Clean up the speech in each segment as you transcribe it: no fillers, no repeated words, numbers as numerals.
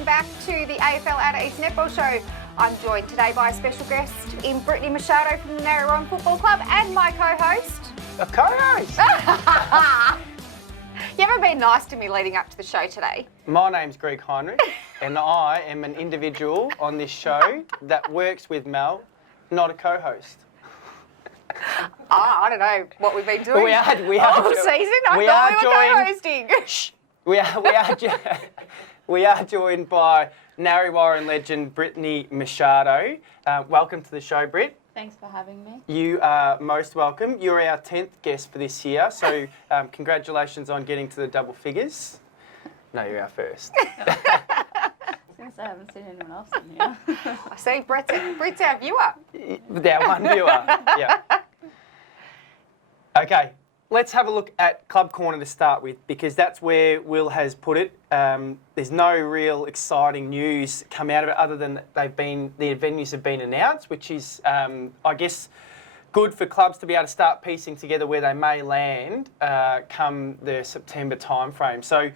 welcome back to the AFL Outer East Netball Show. I'm joined today by a special guest in Brittany Machado from the Narrowong Football Club and my co-host. A co-host? You haven't been nice to me leading up to the show today. My name's Greg Heinrich and I am an individual on this show that works with Mel, not a co-host. I don't know what we've been doing We are all season. I thought we were co-hosting. Shh. We are joined by Narrowong legend Brittany Machado. Welcome to the show, Britt. Thanks for having me. You are most welcome. You're our 10th guest for this year, so congratulations on getting to the double figures. No, you're our first. I was going to say I haven't seen anyone else in here. I see Britt's our viewer. Our one viewer, yeah. Okay, let's have a look at Club Corner to start with, because that's where Will has put it. There's no real exciting news come out of it other than the venues have been announced, which is, I guess, good for clubs to be able to start piecing together where they may land come the September timeframe. So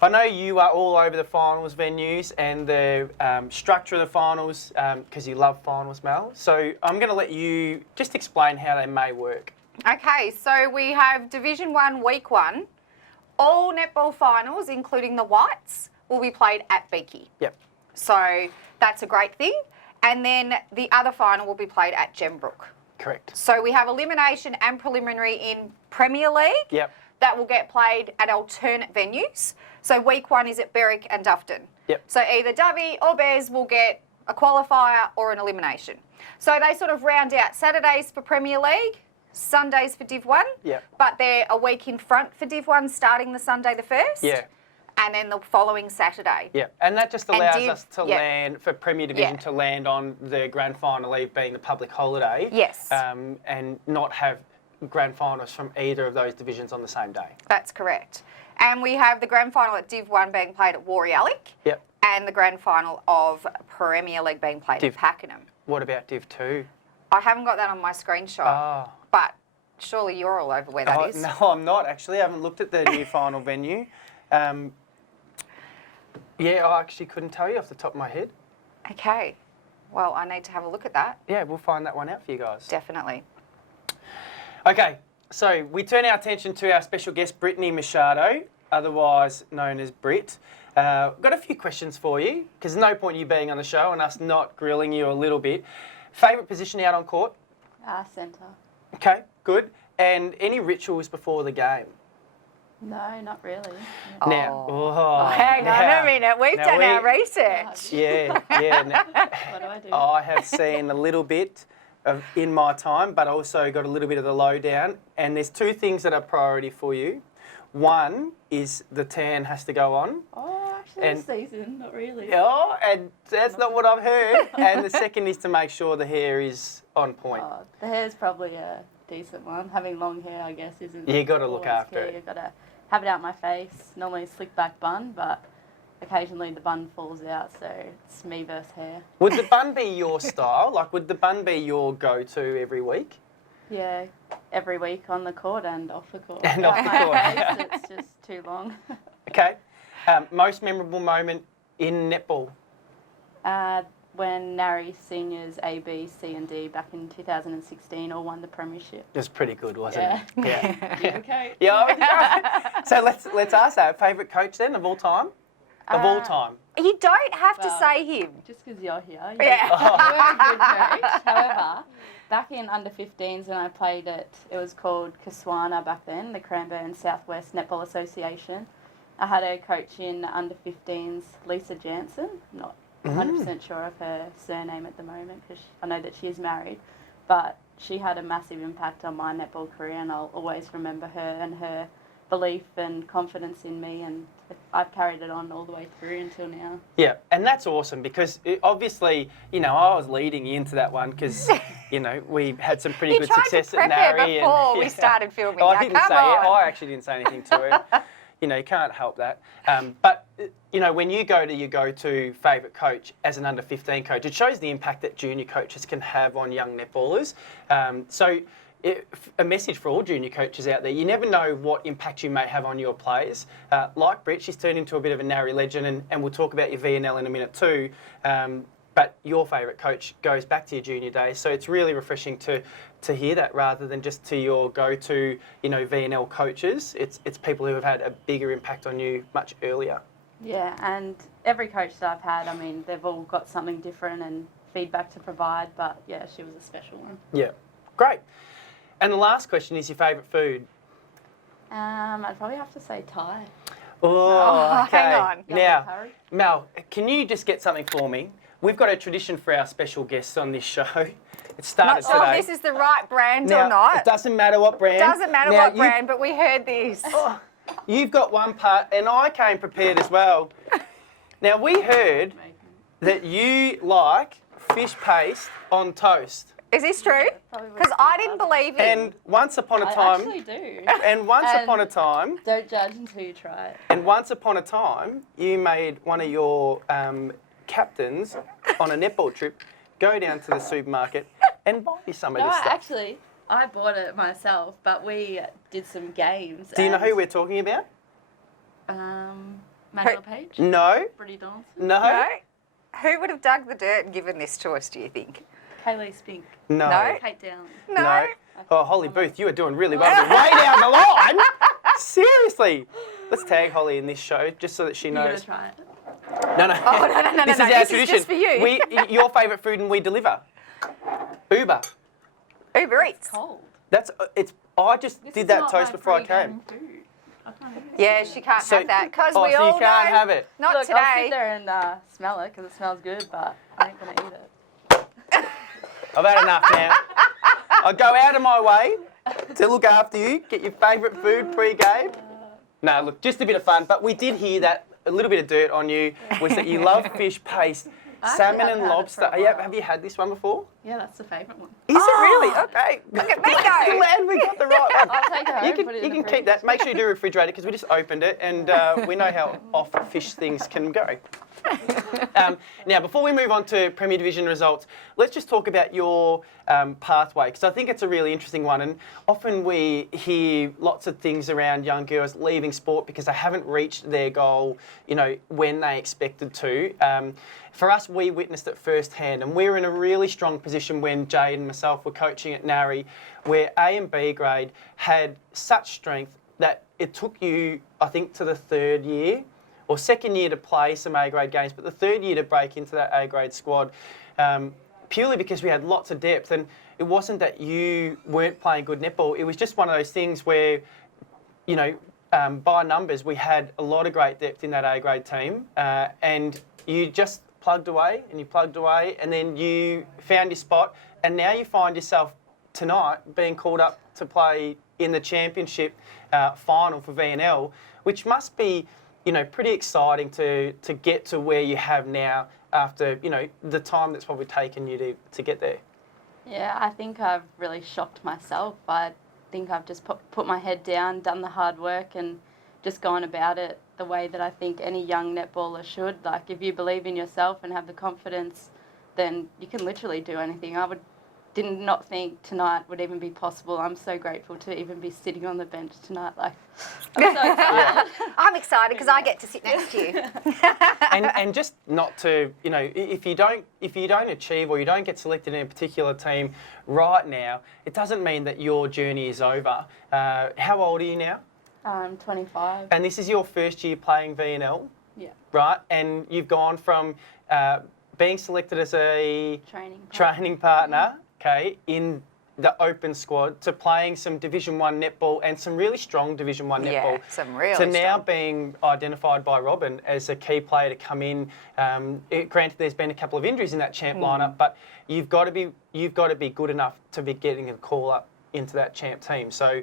I know you are all over the finals venues and the structure of the finals because you love finals, Mel. So I'm going to let you just explain how they may work. Okay, so we have Division 1 Week 1. All netball finals, including the Whites, will be played at Beaky. Yep. So that's a great thing. And then the other final will be played at Gembrook. Correct. So we have elimination and preliminary in Premier League. Yep. That will get played at alternate venues. So Week 1 is at Berwick and Dufton. Yep. So either Dovey or Bears will get a qualifier or an elimination. So they sort of round out Saturdays for Premier League, Sundays for Div 1, Yep. but they're a week in front for Div 1 starting the Sunday the 1st. Yeah. And then the following Saturday. Yeah, and that just allows Div- us to yeah. land, for Premier Division, Yeah. to land on the Grand Final Eve being the public holiday. Yes. And not have Grand Finals from either of those divisions on the same day. That's correct. And we have the Grand Final at Div 1 being played at Warrialic. Yep. And the Grand Final of Premier League being played Div- at Pakenham. What about Div 2? I haven't got that on my screenshot, Oh. but surely you're all over where that is. No, I'm not actually. I haven't looked at the new final venue. Yeah, I actually couldn't tell you off the top of my head. Okay. Well, I need to have a look at that. Yeah, we'll find that one out for you guys. Definitely. Okay, so we turn our attention to our special guest, Brittany Machado, otherwise known as Britt. Got a few questions for you, because there's no point you being on the show and us not grilling you a little bit. Favourite position out on court? Centre. Okay, good. And any rituals before the game? No, not really. Now, Hang on a minute. We've done our research. Yeah. What do I do? I have seen a little bit of in my time, but also got a little bit of the lowdown. And there's two things that are priority for you. One is the tan has to go on. Oh, actually And- this season, not really. Oh, and that's not what I've heard. And the second is to make sure the hair is on point. Oh, the hair's probably a decent one. Having long hair, I guess, isn't. You gotta look always after key. it. You've got to have it out my face. Normally a slick back bun, but occasionally the bun falls out, so it's me versus hair. Would the bun be your style? Like, would the bun be your go-to every week? Yeah, every week on the court and off the court. And off the My court. face, it's just too long. Okay. Most memorable moment in netball? When Narry Seniors A, B, C and D back in 2016 all won the premiership. It was pretty good, wasn't it? Yeah. You okay? Yeah. So let's ask that. Favourite coach then of all time? Of all time. You don't have to Well, say him. Just because you're here. Yeah. You're a good coach. However, back in under 15s when I played it was called Kaswana back then, the Cranbourne Southwest Netball Association. I had a coach in under 15s, Lisa Jansen. Not 100% sure of her surname at the moment because I know that she is married, but she had a massive impact on my netball career and I'll always remember her and her belief and confidence in me, and I've carried it on all the way through until now. Yeah, and that's awesome because obviously, I was leading you into that one because, we had some pretty good success at Narry. You tried to prep her before we started filming. I Now, didn't come say on. it. I actually didn't say anything to her. You can't help that. But when you go to your go-to favourite coach as an under-15 coach, it shows the impact that junior coaches can have on young netballers. So a message for all junior coaches out there. You never know what impact you may have on your players. Like Britt, she's turned into a bit of a Narry legend, and we'll talk about your VNL in a minute too. But your favourite coach goes back to your junior days, so it's really refreshing to hear that rather than just to your go-to, VNL coaches. It's people who have had a bigger impact on you much earlier. Yeah, and every coach that I've had, I mean, they've all got something different and feedback to provide, but yeah, she was a special one. Yeah, great. And the last question is your favourite food. I'd probably have to say Thai. Oh, okay. hang on. Now, Curry. Mel, can you just get something for me? We've got a tradition for our special guests on this show. It started Not sure today. if this is the right brand Now, or not. It doesn't matter what brand. Doesn't matter Now, what brand, but we heard this. You've got one part, and I came prepared as well. Now, we heard that you like fish paste on toast. Is this true? Because I didn't believe it. And once upon a I time... actually do. And once upon a time... Don't judge until you try it. And once upon a time, you made one of your captains on a netball trip go down to the supermarket and buy you some of this stuff. Actually, I bought it myself, but we did some games. Do you know who we're talking about? Manuel Page? No. Brittany Donaldson? No. No? Who would have dug the dirt and given this to us, do you think? Kaylee Spink? No. No. Kate Dowling? No. Oh, Holly Booth, you are doing really well. But way down the line. Seriously. Let's tag Holly in this show just so that she You're going knows. to try it? No, no. Oh, no, This is our this tradition. is just for you. Your favourite food and we deliver. Uber. Uber Eats. Cold. I just did that toast before I came. Yeah, she can't So- have that because Oh, we so all you can't know. have it. Not Look, I'll sit today. there and smell it because it smells good, but I ain't going to eat it. I've had enough now. I go out of my way to look after you, get your favourite food pre-game. No, look, just a bit of fun. But we did hear that a little bit of dirt on you was that you love fish paste, salmon haven't and had it lobster. for a while. Have you had this one before? Yeah, that's the favourite one. Is it really? Okay. Look at me go. Glad we got the right one. I'll take it home, You can, put it in you the can fridge. keep that. Make sure you do refrigerate it because we just opened it and we know how off fish things can go. Now, before we move on to Premier Division results, let's just talk about your pathway because I think it's a really interesting one. And often we hear lots of things around young girls leaving sport because they haven't reached their goal, when they expected to. For us, we witnessed it firsthand, and we were in a really strong position when Jade and myself were coaching at Narry, where A and B grade had such strength that it took you, I think, to the third year or second year to play some A grade games, but the third year to break into that A grade squad, purely because we had lots of depth. And it wasn't that you weren't playing good netball. It was just one of those things where, by numbers, we had a lot of great depth in that A grade team, and you just plugged away and you plugged away, and then you found your spot, and now you find yourself tonight being called up to play in the championship final for VNL, which must be, pretty exciting to get to where you have now after, the time that's probably taken you to get there. Yeah, I think I've really shocked myself. I think I've just put my head down, done the hard work, and just gone about it the way that I think any young netballer should. Like, if you believe in yourself and have the confidence, then you can literally do anything. Did not think tonight would even be possible. I'm so grateful to even be sitting on the bench tonight. Like, I'm so excited. I'm excited because I get to sit next to you. and just not to, if you don't achieve or you don't get selected in a particular team right now, it doesn't mean that your journey is over. How old are you now? I'm 25. And this is your first year playing VNL, Yeah. right? And you've gone from being selected as a training partner, okay, in the open squad to playing some Division 1 netball and some really strong Division 1 netball. Yeah, some really to now strong. being identified by Robin as a key player to come in. Granted, there's been a couple of injuries in that champ lineup, but you've got to be good enough to be getting a call up into that champ team. So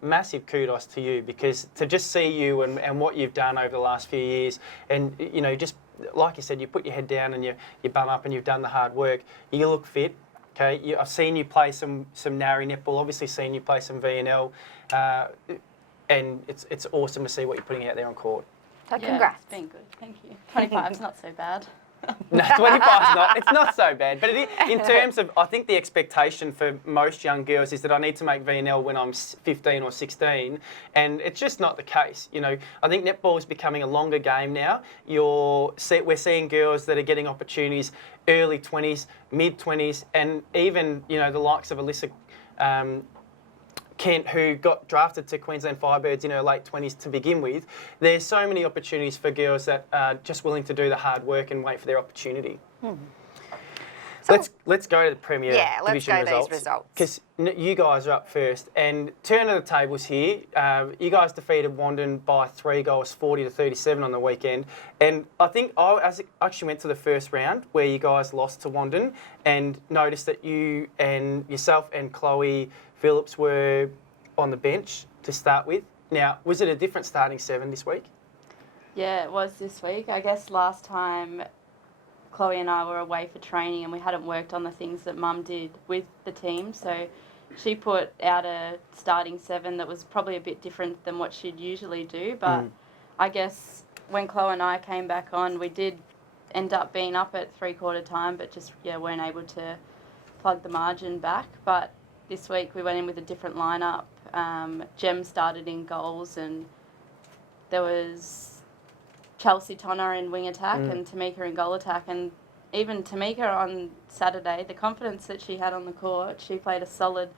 massive kudos to you, because to just see you and what you've done over the last few years, and just like you said, you put your head down and you bum up and you've done the hard work. You look fit. Okay, I've seen you play some Narry netball, obviously seen you play some VNL, and it's awesome to see what you're putting out there on court. So Yeah, congrats. it's been good. Thank you. 25's not so bad. No, 25's not. It's not so bad. But in terms of, I think the expectation for most young girls is that I need to make VNL when I'm 15 or 16, and it's just not the case. You know, I think netball is becoming a longer game now. We're seeing girls that are getting opportunities early 20s, mid 20s, and even, you know, the likes of Alyssa Kent, who got drafted to Queensland Firebirds in her late 20s to begin with. There's so many opportunities for girls that are just willing to do the hard work and wait for their opportunity. So let's go to the Premier Division results. These results. Because you guys are up first, and turn of the tables here. You guys defeated Wandin by 3 goals, 40-37 on the weekend. And I think I actually went to the first round where you guys lost to Wandin, and noticed that you and yourself and Chloe Phillips were on the bench to start with. Now, was it a different starting 7 this week? Yeah, it was this week. I guess last time Chloe and I were away for training and we hadn't worked on the things that Mum did with the team, so she put out a starting 7 that was probably a bit different than what she'd usually do. But I guess when Chloe and I came back on, we did end up being up at 3/4 time, but just weren't able to plug the margin back. But this week we went in with a different lineup. Jem started in goals, and there was Chelsea Tonner in wing attack and Tamika in goal attack. And even Tamika on Saturday, the confidence that she had on the court, she played a solid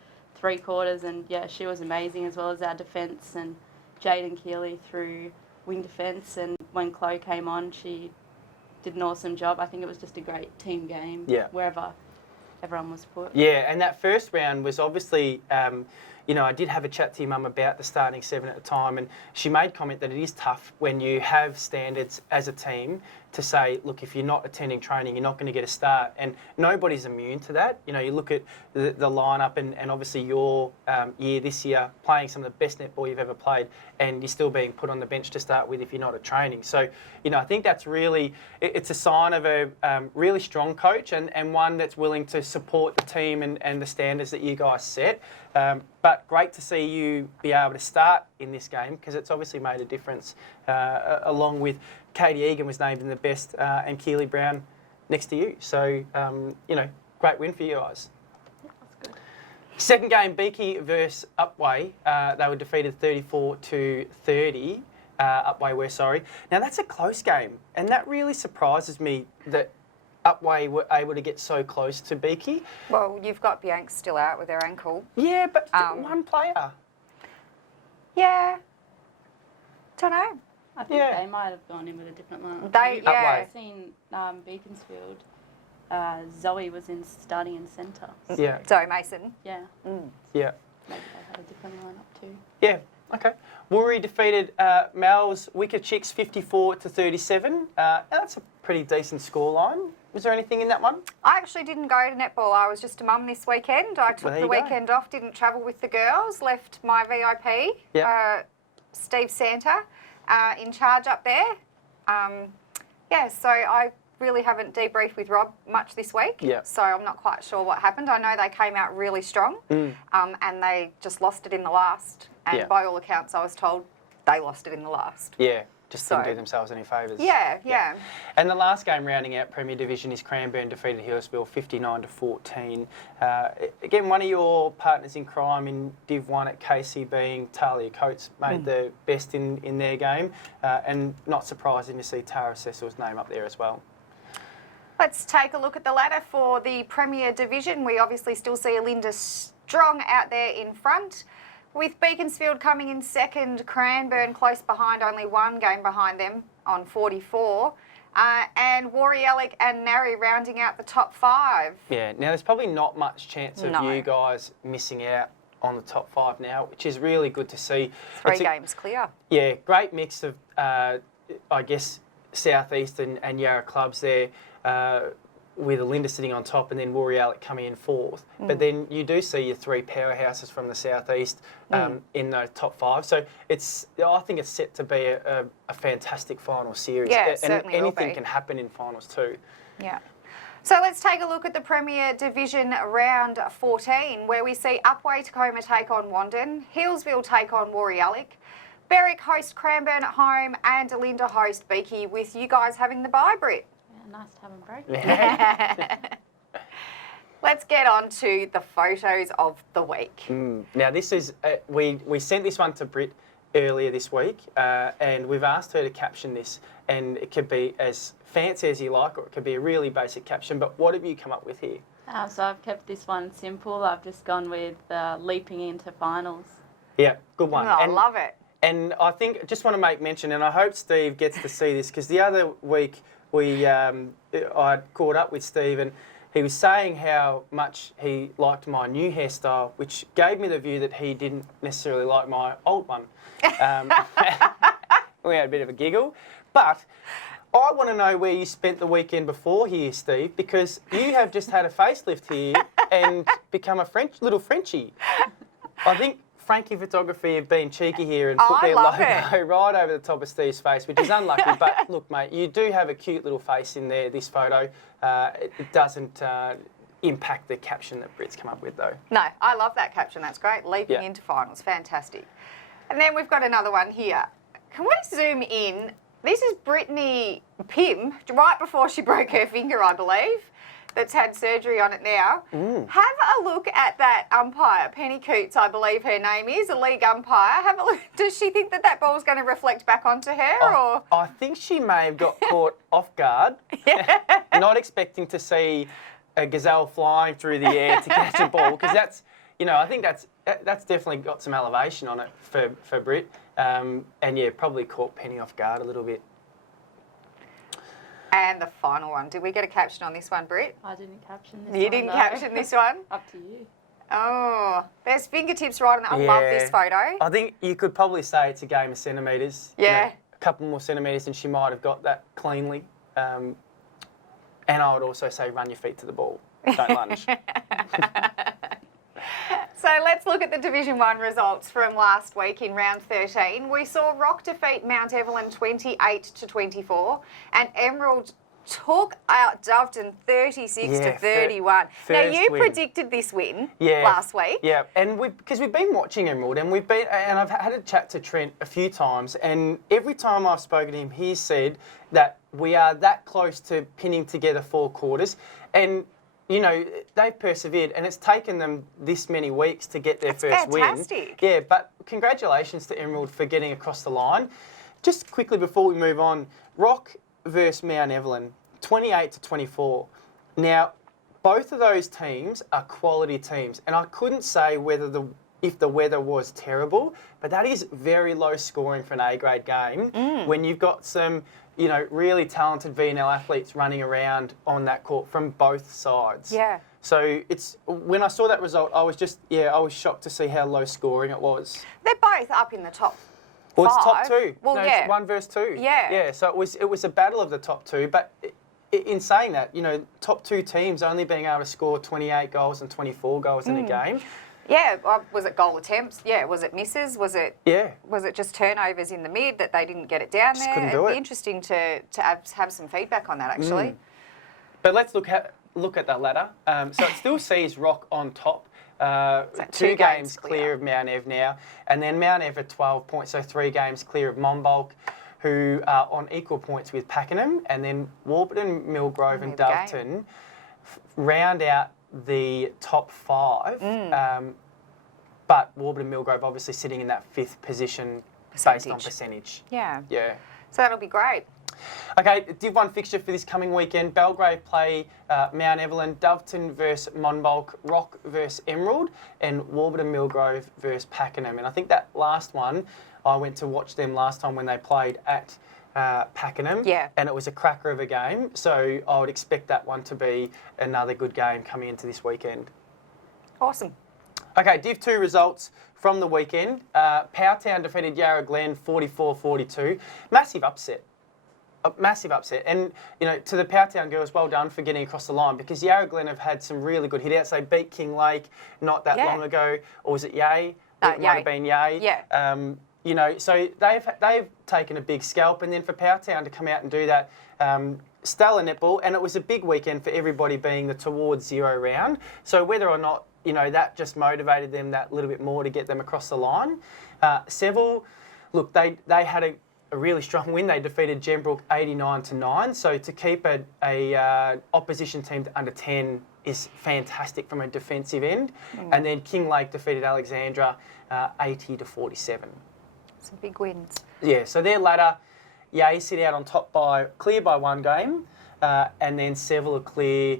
3/4, and she was amazing, as well as our defence and Jaden Keeley through wing defence. And when Chloe came on, she did an awesome job. I think it was just a great team game wherever everyone was put. Yeah, and that first round was obviously, you know, I did have a chat to your mum about the starting 7 at the time, and she made comment that it is tough when you have standards as a team to say, look, if you're not attending training, you're not going to get a start. And nobody's immune to that. You know, you look at the lineup and obviously your year this year, playing some of the best netball you've ever played, and you're still being put on the bench to start with if you're not at training. So, you know, I think that's really, it's a sign of a really strong coach and one that's willing to support the team and the standards that you guys set. But great to see you be able to start in this game, because it's obviously made a difference, along with Katie Egan was named in the best, and Keely Brown next to you. So, you know, great win for you guys. Yeah, that's good. Second game, Beaky versus Upwey. They were defeated 34-30. Upwey were, sorry. Now, that's a close game, and that really surprises me that Upwey were able to get so close to Beaky. Well, you've got Bianca still out with her ankle. Yeah, but one player. Yeah. Don't know. I think they might have gone in with a different lineup. I've seen Beaconsfield. Zoe was starting in centre. Yeah. Zoe Mason. Yeah. Yeah. Maybe they had a different lineup too. Yeah. Okay. Woori defeated Mal's Wicker Chicks 54-37. And that's a pretty decent scoreline. Was there anything in that one? I actually didn't go to netball. I was just a mum this weekend. I took the weekend off, didn't travel with the girls, left my VIP, Steve Santa, in charge up there. So I really haven't debriefed with Rob much this week. Yeah. So I'm not quite sure what happened. I know they came out really strong, and they just lost it in the last. And by all accounts, I was told they lost it in the last. Yeah. Just didn't do themselves any favours. Yeah. And the last game rounding out Premier Division is Cranbourne defeated Hillsville 59-14. Again, one of your partners in crime in Div 1 at KC being Talia Coates made the best in their game, and not surprising to see Tara Cecil's name up there as well. Let's take a look at the ladder for the Premier Division. We obviously still see Linda Strong out there in front, with Beaconsfield coming in second, Cranbourne close behind, only one game behind them on 44, and Warrialic and Narry rounding out the top 5. Yeah, now there's probably not much chance of you guys missing out on the top 5 now, which is really good to see. 3 games clear. Yeah, great mix of, I guess, South East and Yarra clubs there, with Linda sitting on top and then Warrialic coming in 4th. But then you do see your 3 powerhouses from the South East in the top 5. So I think it's set to be a fantastic final series. Yeah, and certainly anything can happen in finals too. Yeah. So let's take a look at the Premier Division round 14, where we see Upwey Tacoma take on Wandin, Hillsville take on Warrialic, Berwick host Cranbourne at home, and Linda host Beaky, with you guys having the bye, Brit. nice to have them broken. Yeah. Let's get on to the photos of the week. Now, this is, we sent this one to Brit earlier this week, and we've asked her to caption this, and it could be as fancy as you like, or it could be a really basic caption, but what have you come up with here? So I've kept this one simple. I've just gone with leaping into finals. Yeah, good one. Oh, I love it. And I think, just want to make mention, and I hope Steve gets to see this, because the other week I caught up with Steve, and he was saying how much he liked my new hairstyle, which gave me the view that he didn't necessarily like my old one. We had a bit of a giggle. But I want to know where you spent the weekend before here, Steve, because you have just had a facelift here and become a little Frenchie. I think Frankie Photography have been cheeky here and put their logo right over the top of Steve's face, which is unlucky. But look, mate, you do have a cute little face in there, this photo. It doesn't impact the caption that Brit's come up with, though. No, I love that caption. That's great. Leaping into finals. Fantastic. And then we've got another one here. Can we zoom in? This is Brittany Pym, right before she broke her finger, I believe, that's had surgery on it now. Have a look at that umpire, Penny Coots, I believe her name is, a league umpire. Have a look. Does she think that that ball's going to reflect back onto her? Or I think she may have got caught off guard, not expecting to see a gazelle flying through the air to catch a ball, because that's, I think that's definitely got some elevation on it for Brit. And yeah, probably caught Penny off guard a little bit. And the final one. Did we get a caption on this one, Brit? I didn't caption this one. You didn't caption this one? Up to you. Oh, there's fingertips right on it. I love this photo. I think you could probably say it's a game of centimetres. Yeah. A couple more centimetres and she might have got that cleanly. And I would also say run your feet to the ball. Don't lunge. So let's look at the Division 1 results from last week in round 13. We saw Rock defeat Mount Evelyn 28-24 and Emerald took out Doveton 36-31. Now you predicted this win last week. Yeah, and because we've been watching Emerald and I've had a chat to Trent a few times, and every time I've spoken to him, he's said that we are that close to pinning together 4 quarters, and they've persevered, and it's taken them this many weeks to get their first fantastic. win. Yeah, but congratulations to Emerald for getting across the line. Just quickly before we move on, Rock versus Mount Evelyn, 28-24. Now, both of those teams are quality teams, and I couldn't say if the weather was terrible, but that is very low scoring for an A-grade game when you've got some really talented VNL athletes running around on that court from both sides. Yeah. So when I saw that result, I was shocked to see how low scoring it was. They're both up in the top Well, it's 5. top 2. Well, It's 1 versus 2. Yeah. Yeah, so it was a battle of the top 2, but in saying that, top 2 teams only being able to score 28 goals and 24 goals in a game. Yeah, was it goal attempts? Yeah, was it misses? Was it just turnovers in the mid that they didn't get it down there? Couldn't do It'd it. be interesting to have some feedback on that, actually. But let's look at that ladder. So it still sees Rock on top. 2 games clear of Mount Ev now, and then Mount Ev at 12 points, so 3 games clear of Monbulk, who are on equal points with Pakenham, and then Warburton, Millgrove and Doveton round out the top 5. But Warburton, Millgrove obviously sitting in that 5th position based on percentage. Yeah. Yeah. So that'll be great. Okay, Div 1 fixture for this coming weekend. Belgrave play Mount Evelyn, Doveton versus Monbulk, Rock versus Emerald, and Warburton Millgrove versus Pakenham. And I think that last one, I went to watch them last time when they played at Pakenham. Yeah. And it was a cracker of a game. So I would expect that one to be another good game coming into this weekend. Awesome. Okay, Div 2 results from the weekend. Powtown defeated Yarra Glen 44-42. Massive upset. A massive upset. And, to the Powtown girls, well done for getting across the line, because Yarra Glen have had some really good hit-outs. They beat King Lake not that long ago. Or was it Yay? No, it might have been Yay. Yeah. So they've taken a big scalp. And then for Powtown to come out and do that, stellar netball. And it was a big weekend for everybody being the towards 0 round. So whether or not that just motivated them that little bit more to get them across the line. Seville, look, they had a really strong win. They defeated Gembrook 89-9. So to keep a opposition team to under 10 is fantastic from a defensive end. And then Kinglake defeated Alexandra 80-47. Some big wins. Yeah, so their ladder, Yea sit out on top clear by one game, and then Seville are clear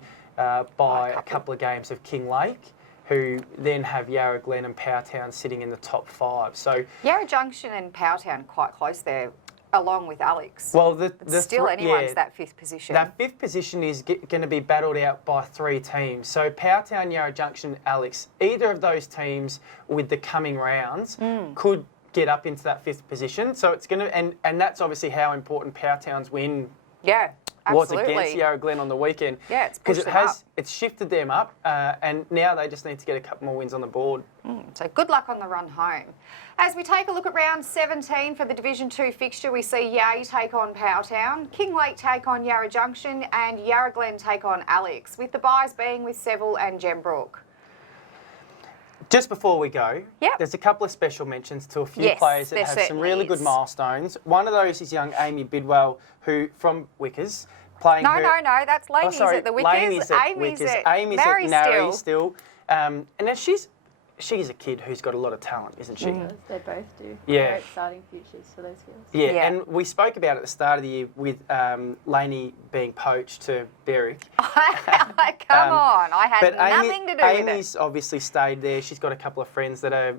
by a couple of games of Kinglake, who then have Yarra Glen and Powtown sitting in the top 5. So Yarra Junction and Powtown quite close there, along with Alex. well, Still anyone's that 5th position. That 5th position is going to be battled out by 3 teams. So Powtown, Yarra Junction, Alex, either of those teams with the coming rounds could get up into that 5th position. So it's going to, and that's obviously how important Powtown's win was against Yarra Glen on the weekend. Yeah, it's pushed them up. It's shifted them up, and now they just need to get a couple more wins on the board. So good luck on the run home. As we take a look at round 17 for the Division 2 fixture, we see Yea take on Powtown, Kinglake take on Yarra Junction, and Yarra Glen take on Alex, with the buys being with Seville and Gembrook. Just before we go, there's a couple of special mentions to a few players that have some really good milestones. One of those is young Amy Bidwell, who from Wickers, playing No, that's Laney's at the Wickers. Amy's at Narry still. And now she's a kid who's got a lot of talent, isn't she? They both do. Yeah. Very exciting futures for those girls. Yeah, and we spoke about at the start of the year with Laney being poached to Berwick. Come on, I had nothing to do with it. Amy's obviously stayed there. She's got a couple of friends that are,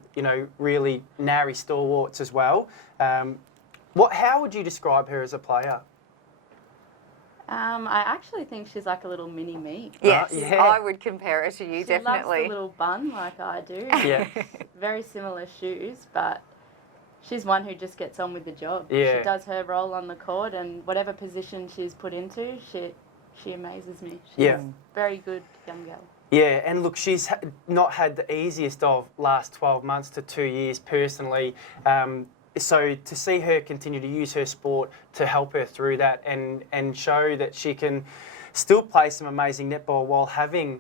really Narry stalwarts as well. How would you describe her as a player? I actually think she's like a little mini me. Yes, I would compare her to you, definitely. She loves the little bun like I do. Yeah. Very similar shoes, but she's one who just gets on with the job. Yeah. She does her role on the court, and whatever position she's put into, she amazes me. She's a very good young girl. Yeah, and look, she's not had the easiest of last 12 months to 2 years personally. So to see her continue to use her sport to help her through that and show that she can still play some amazing netball while having,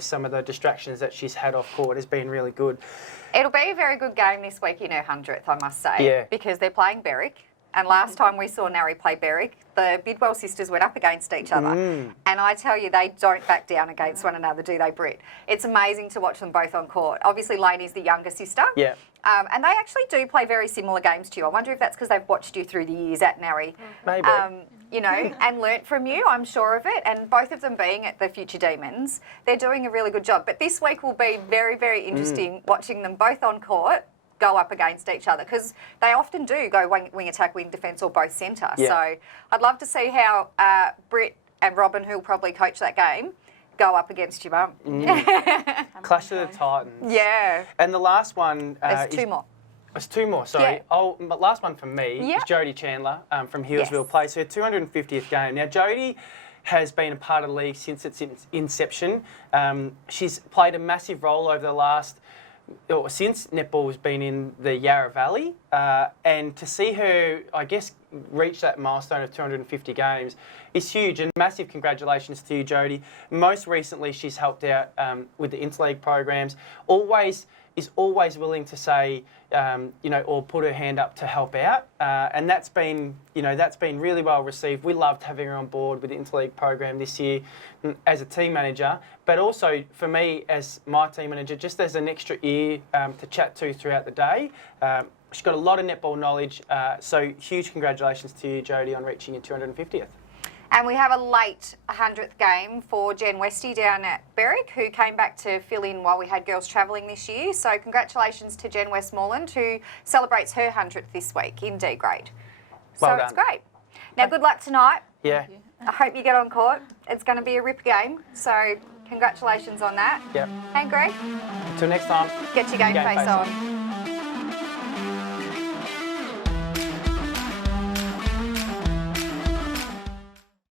some of the distractions that she's had off court has been really good. It'll be a very good game this week in her 100th, I must say, because they're playing Berwick. And last time we saw Narry play Berwick, the Bidwell sisters went up against each other. And I tell you, they don't back down against one another, do they, Britt? It's amazing to watch them both on court. Obviously, Laney's the younger sister. Yeah. And they actually do play very similar games to you. I wonder if that's because they've watched you through the years at Narry. Maybe. And learnt from you, I'm sure of it. And both of them being at the Future Demons, they're doing a really good job. But this week will be very, very interesting watching them both on court go up against each other, because they often do go wing attack, wing defence, or both centre. Yeah. So I'd love to see how Britt and Robin, who'll probably coach that game, go up against your mum. Clash of the Titans. Yeah. And the last one There's two more. It's 2 more, sorry. But last one from me is Jodie Chandler from Healesville Place, her 250th game. Now, Jodie has been a part of the league since its inception. She's played a massive role over the last, or since netball has been in the Yarra Valley, and to see her, I guess, reach that milestone of 250 games is huge, and massive congratulations to you, Jodie. Most recently, she's helped out with the interleague programs. Is always willing to say, or put her hand up to help out, and that's been really well received. We loved having her on board with the interleague program this year as a team manager, but also for me as my team manager, just as an extra ear to chat to throughout the day. She's got a lot of netball knowledge, so huge congratulations to you, Jodie, on reaching your 250th. And we have a late 100th game for Jen Westy down at Berwick, who came back to fill in while we had girls travelling this year. So congratulations to Jen Westmoreland, who celebrates her 100th this week in D grade. Well so done. It's great. Now, good luck tonight. Yeah. I hope you get on court. It's going to be a rip game. So congratulations on that. Yep. Hey, Greg. Until next time. Get your game face on.